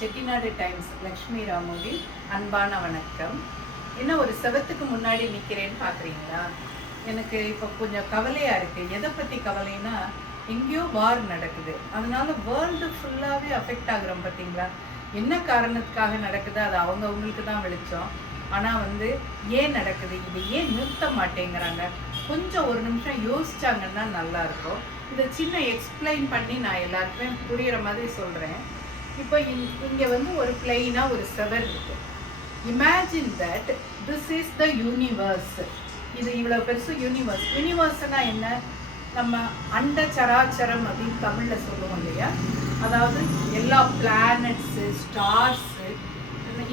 Chettinad times Lakshmi ராமுவின் அன்பான வணக்கம். என்ன ஒரு செவத்துக்கு முன்னாடி நிற்கிறேன்னு பார்க்குறீங்களா? எனக்கு இப்போ கொஞ்சம் கவலையாக இருக்குது. எதை பற்றி கவலைன்னா, எங்கேயோ வார் நடக்குது, அதனால வேர்ல்டு ஃபுல்லாகவே அஃபெக்ட் ஆகுறோம். பார்த்தீங்களா? என்ன காரணத்துக்காக நடக்குது அது அவங்களுக்கு தான் வெளிச்சம். ஆனால் ஏன் நடக்குது, இது ஏன் நிறுத்த மாட்டேங்கிறாங்க, கொஞ்சம் ஒரு நிமிஷம் யோசிச்சாங்கன்னா நல்லாயிருக்கும். இதை சின்ன எக்ஸ்பிளைன் பண்ணி நான் எல்லாருக்குமே புரிகிற மாதிரி சொல்கிறேன். இப்போ இங்கே ஒரு பிளெயினாக ஒரு செவர் இருக்கு. Imagine that this is the universe. இது இவ்வளோ பெருசு யூனிவர்ஸ். யூனிவர்ஸ்னா என்ன? நம்ம அண்ட சராச்சரம் அப்படின்னு தமிழில் சொல்லுவோம் இல்லையா? அதாவது எல்லா planets, stars,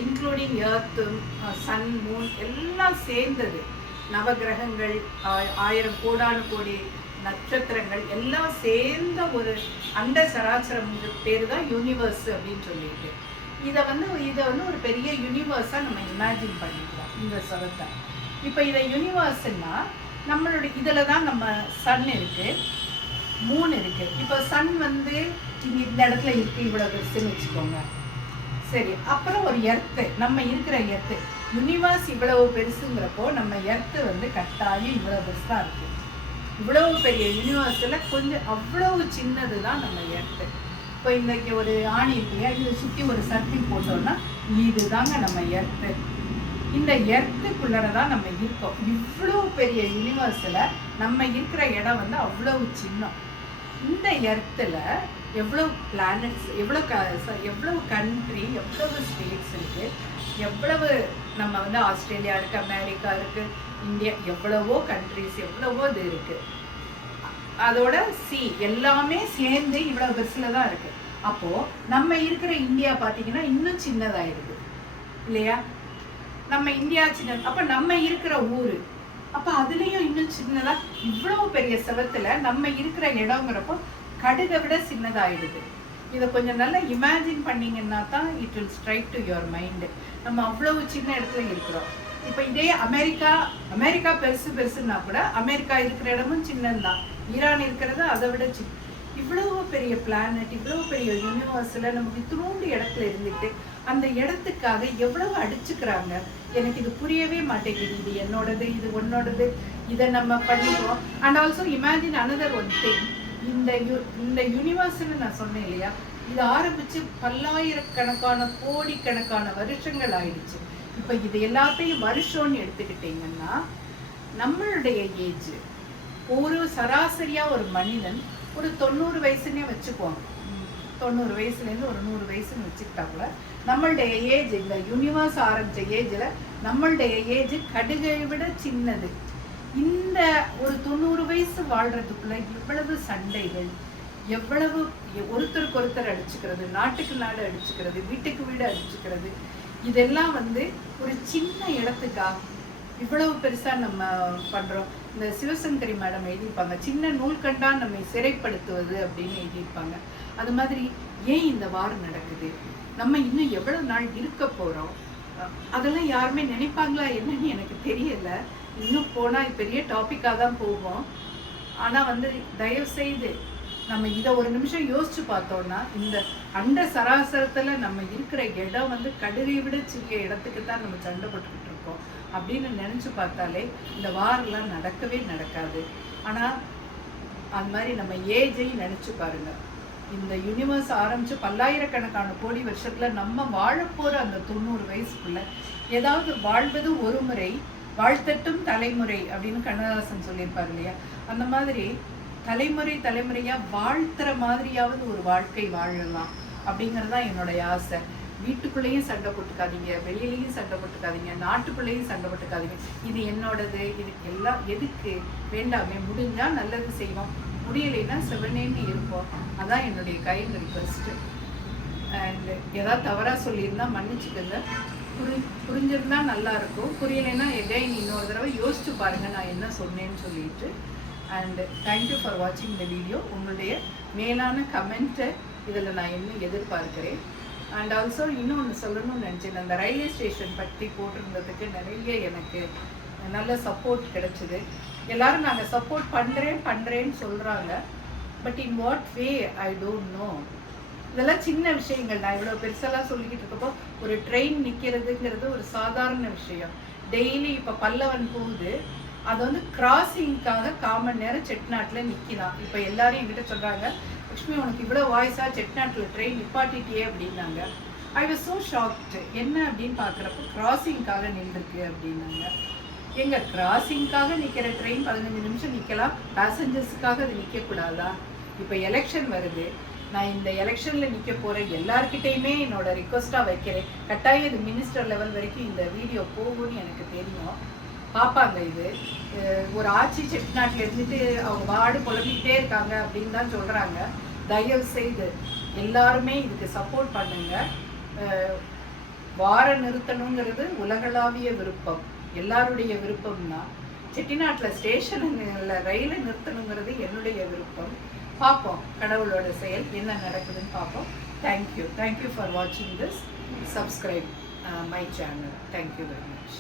including earth, sun, moon எல்லாம் சேர்ந்தது. நவகிரகங்கள், 1000 கோடானு கோடி நட்சத்திரங்கள் எல்லாம் சேர்ந்த ஒரு அண்ட சராச்சரம் பேர் தான் யூனிவர்ஸ் அப்படின்னு சொல்லிட்டு இதை ஒரு பெரிய யூனிவர்ஸாக நம்ம இமேஜின் பண்ணிக்கலாம் இந்த சதத்தை. இப்போ இதை யூனிவர்ஸ்னா நம்மளுடைய இதில் தான் நம்ம சன் இருக்குது, மூன் இருக்குது. இப்போ சன் இங்கே இந்த இடத்துல இருக்குது, இவ்வளோ பெருசுன்னு வச்சுக்கோங்க. சரி, அப்புறம் ஒரு எர்த்து, நம்ம இருக்கிற எர்த்து. யூனிவர்ஸ் இவ்வளவு பெருசுங்கிறப்போ நம்ம எர்த்து கட்டாயம் இவ்வளோ பெருசாக இருக்குது. இவ்வளவு பெரிய யூனிவர்ஸில் கொஞ்சம் அவ்வளவு சின்னது தான் நம்ம எர்த்து. இப்போ இன்றைக்கி ஒரு ஆணி இல்லையா, இதை சுற்றி ஒரு சர்க்கிள் போட்டோம்னா இது தாங்க நம்ம எர்த்து. இந்த எர்த்துக்குள்ளே தான் நம்ம இருக்கோம். இவ்வளோ பெரிய யூனிவர்ஸில் நம்ம இருக்கிற இடம் அவ்வளவு சின்னம். இந்த எர்த்தில் எவ்வளோ பிளானட்ஸ், எவ்வளவு கண்ட்ரி, எவ்வளவு ஸ்டேட்ஸ் இருக்குது, எவ்வளவு நம்ம ஆஸ்திரேலியா இருக்குது, அமெரிக்கா இருக்குது, இந்தியா, எவ்வளவோ கண்ட்ரிஸ், எவ்வளவோ இது இருக்குது. அதோட எல்லாமே சேர்ந்து இவ்வளோ பெருசில் தான் இருக்குது. அப்போது நம்ம இருக்கிற இந்தியா பார்த்தீங்கன்னா இன்னும் சின்னதாகிடுது இல்லையா? நம்ம இந்தியா சின்ன, அப்போ நம்ம இருக்கிற ஊர், அப்போ அதுலேயும் இன்னும் சின்னதாக இவ்வளோ பெரிய செவத்தில் நம்ம இருக்கிற இடங்கிறப்போ கடுகை விட சின்னதாகிடுது. இதை கொஞ்சம் நல்லா இமேஜின் பண்ணிங்கன்னா தான் it will strike to your mind. நம்ம அவ்வளவு சின்ன இடத்துல இருக்கிறோம். இப்போ இதே அமெரிக்கா பெருசுன்னா கூட அமெரிக்கா இருக்கிற இடமும் சின்னதுதான். ஈரான் இருக்கிறது அதை விட சின்ன. இவ்வளவு பெரிய பிளானட், இவ்வளவு பெரிய யூனிவர்ஸில் நமக்கு இத்தினோண்டு இடத்துல இருந்துட்டு அந்த இடத்துக்காக எவ்வளவு அடிச்சுக்கிறாங்க. எனக்கு இது புரியவே மாட்டேங்குது. இது என்னோடது, இது உன்னோடது, இதை நம்ம பண்ணிடுவோம். And also imagine another one thing. இந்த யூனிவர்ஸ்ன்னு நான் சொன்னேன் இல்லையா, இது ஆரம்பித்து பல்லாயிரக்கணக்கான கோடிக்கணக்கான வருஷங்கள் ஆயிடுச்சு. இப்போ இது எல்லாத்தையும் வருஷம்னு எடுத்துக்கிட்டிங்கன்னா நம்மளுடைய ஏஜ், ஒரு சராசரியாக ஒரு மனிதன் ஒரு 90 வயசுன்னே வச்சுக்குவாங்க. 90 வயசுலேருந்து ஒரு 100 வயசுன்னு வச்சுக்கிட்டா கூட நம்மளுடைய ஏஜ், இந்த யூனிவர்ஸ் ஆரம்பித்த ஏஜில் நம்மளுடைய ஏஜ் கடுகை விட சின்னது. இந்த ஒரு 90 வயசு வாழ்கிறதுக்குள்ள எவ்வளவு சண்டைகள், எவ்வளவு ஒருத்தருக்கு ஒருத்தர் அடிச்சுக்கிறது, நாட்டுக்கு நாடு அடிச்சுக்கிறது, வீட்டுக்கு வீடு அடிச்சுக்கிறது, இதெல்லாம் ஒரு சின்ன இடத்துக்காக இவ்வளவு பெருசாக நம்ம பண்ணுறோம். இந்த சிவசங்கரி மேடம் எழுதியிருப்பாங்க, சின்ன நூல் கண்டா நம்மை சிறைப்படுத்துவது அப்படின்னு எழுதியிருப்பாங்க. அது மாதிரி ஏன் இந்த வாரம் நடக்குது, நம்ம இன்னும் எவ்வளவு நாள் இருக்க போகிறோம், அதெல்லாம் யாருமே நினைப்பாங்களா என்னன்னு எனக்கு தெரியல. இன்னும் போனால் பெரிய டாப்பிக்காக தான் போவோம். ஆனால் தயவு செய்து நம்ம இதை ஒரு நிமிஷம் யோசிச்சு பார்த்தோம்னா, இந்த அண்ட சராசரத்தில் நம்ம இருக்கிற இடம் கடுகை விட சிறிய இடத்துக்கு தான் நம்ம சண்டை போட்டுக்கிட்டு இருக்கோம் அப்படின்னு நினச்சி பார்த்தாலே இந்த வாரெல்லாம் நடக்கவே நடக்காது. ஆனால் அது மாதிரி நம்ம ஏஜையும் நினச்சி பாருங்கள். இந்த யூனிவர்ஸ் ஆரம்பித்து பல்லாயிரக்கணக்கான கோடி வருஷத்தில் நம்ம வாழப்போகிற அந்த 90 வயசுக்குள்ள ஏதாவது வாழ்வது ஒரு முறை, வாழ்த்தட்டும் தலைமுறை அப்படின்னு கண்ணதாசன் சொல்லியிருப்பார் இல்லையா? அந்த மாதிரி தலைமுறையாக வாழ்த்துற மாதிரியாவது ஒரு வாழ்க்கை வாழலாம் அப்படிங்கிறதான் என்னுடைய ஆசை. வீட்டுக்குள்ளேயும் சண்டை போட்டுக்காதீங்க, வெளியிலையும் சண்டை போட்டுக்காதீங்க, நாட்டுக்குள்ளேயும் சண்டை போட்டுக்காதீங்க. இது என்னோடது, இது எல்லாம் எதுக்கு வேண்டாமே. முடிஞ்சால் நல்லது செய்வோம், முடியலைன்னா செவனேன்னு இருப்போம். அதான் என்னுடைய கைண்ட் ரிக்வெஸ்ட்டு. அண்ட் ஏதாவது தவறாக சொல்லியிருந்தால் மன்னிச்சுக்கங்க. புரிஞ்சிருந்தா நல்லாயிருக்கும், புரியலைன்னா எகைன் இன்னொரு தடவை யோசிச்சு பாருங்கள் நான் என்ன சொன்னேன்னு சொல்லிட்டு. அண்ட் தேங்க்யூ ஃபார் வாட்சிங் இந்த வீடியோ. உங்களுடைய மேலான கமெண்ட்டை இதில் நான் இன்னும் எதிர்பார்க்கிறேன். அண்ட் ஆல்சோ இன்னொன்று சொல்லணும்னு நினச்சேன். அந்த ரயில்வே ஸ்டேஷன் பற்றி போட்டிருந்ததுக்கு நிறைய எனக்கு நல்ல சப்போர்ட் கிடைச்சிது. எல்லோரும் நாங்கள் சப்போர்ட் பண்ணுறேன்னு சொல்கிறாங்க. But in what way I don't know. இதெல்லாம் சின்ன விஷயங்கள். நான் இவ்வளோ பெருசெல்லாம் சொல்லிக்கிட்டு இருக்கப்போ ஒரு ட்ரெயின் நிற்கிறதுங்கிறது ஒரு சாதாரண விஷயம். டெய்லி இப்போ பல்லவன் போகுது, அது வந்து கிராசிங்காக 1/4 மணி நேரம் செட்டிநாட்டில் நிற்கிதான். இப்போ எல்லாரும் என்கிட்ட சொல்கிறாங்க, லக்ஷ்மி உனக்கு இவ்வளோ வாய்ஸாக செட்டிநாட்டில் ட்ரெயின் நிப்பாட்டிட்டியே அப்படின்னாங்க. I was so shocked. என்ன அப்படின்னு பார்க்குறப்போ கிராசிங்காக நின்றுருக்கு அப்படின்னாங்க. எங்கள் கிராசிங்காக நிற்கிற ட்ரெயின் 15 நிமிஷம் நிற்கலாம், பேசஞ்சர்ஸுக்காக அது நிற்கக்கூடாதா? இப்போ எலெக்ஷன் வருது, நான் இந்த எலெக்ஷனில் நிற்க போகிறேன், எல்லார்கிட்டையுமே என்னோட ரிக்வஸ்ட்டாக வைக்கிறேன். கட்டாயம் இது மினிஸ்டர் லெவல் வரைக்கும் இந்த வீடியோ போகும்னு எனக்கு தெரியும், பார்ப்பாங்க. இது ஒரு ஆட்சி செட்டிநாட்டில் இருந்துட்டு அவங்க வார்டு புலம்பிக்கிட்டே இருக்காங்க அப்படின்னு தான் சொல்கிறாங்க. தயவு செய்து எல்லாருமே இதுக்கு சப்போர்ட் பண்ணுங்க. வார நிறுத்தணுங்கிறது உலகளாவிய விருப்பம், எல்லாருடைய விருப்பம் தான். செட்டிநாட்டில் ஸ்டேஷனில் ரயிலை நிறுத்தணுங்கிறது என்னுடைய விருப்பம். பார்ப்போம் கடவுளோட செயல் என்ன நடக்குதுன்னு பார்ப்போம். தேங்க்யூ ஃபார் வாட்சிங் this. Subscribe my channel. Thank you very much.